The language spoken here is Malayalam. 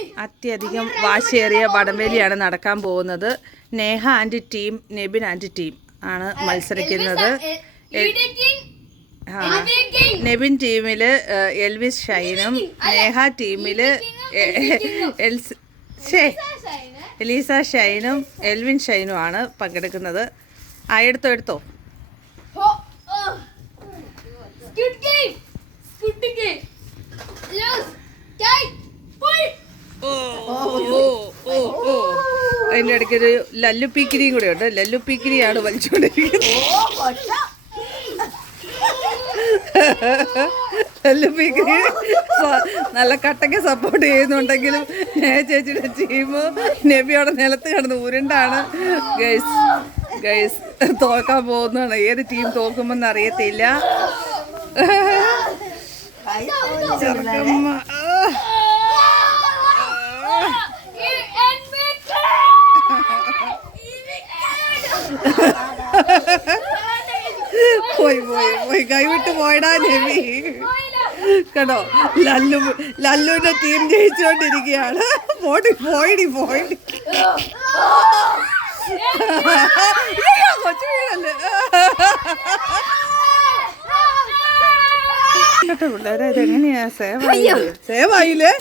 അത്യധികം വാശിയേറിയ വടംവലിയാണ് നടക്കാൻ പോകുന്നത്. Neha and team, Nebin and team ആണ് മത്സരിക്കുന്നത്. നെബിൻ ടീമില് എൽവിസ് ഷൈനും, നേഹ ടീമില് എലീസ ഷൈനും എൽവിൻ ഷൈനും ആണ് പങ്കെടുക്കുന്നത്. എടുത്തോ അതിൻ്റെ ഇടയ്ക്കൊരു ലല്ലുപ്പീക്കിരിയും കൂടെ ഉണ്ട്. ലല്ലുപ്പീക്കിരിയാണ് വലിച്ചുകൊണ്ടിരിക്കുന്നത്. ലല്ലുപ്പീക്കിരി നല്ല കട്ടയ്ക്ക് സപ്പോർട്ട് ചെയ്യുന്നുണ്ടെങ്കിലും ചേച്ചിയുടെ ടീം നബിയോടെ നിലത്ത് കിടന്ന് ഉരുണ്ടാണ്. ഗൈസ് തോക്കാൻ പോകുന്നതാണ്. ഏത് ടീം തോക്കുമെന്ന് അറിയത്തില്ല. ചെറുക്കമ്മ പോയി കൈവിട്ട് പോയിടാ നബി. കേട്ടോ, ലല്ലുവിന്റെ ടീം ജയിച്ചുകൊണ്ടിരിക്കുകയാണ്. പോയിടി കൊച്ചു വീടല്ലേ കേട്ടോ. പിള്ളേരെ ഇതെങ്ങനെയാ സേവായില്ലേ?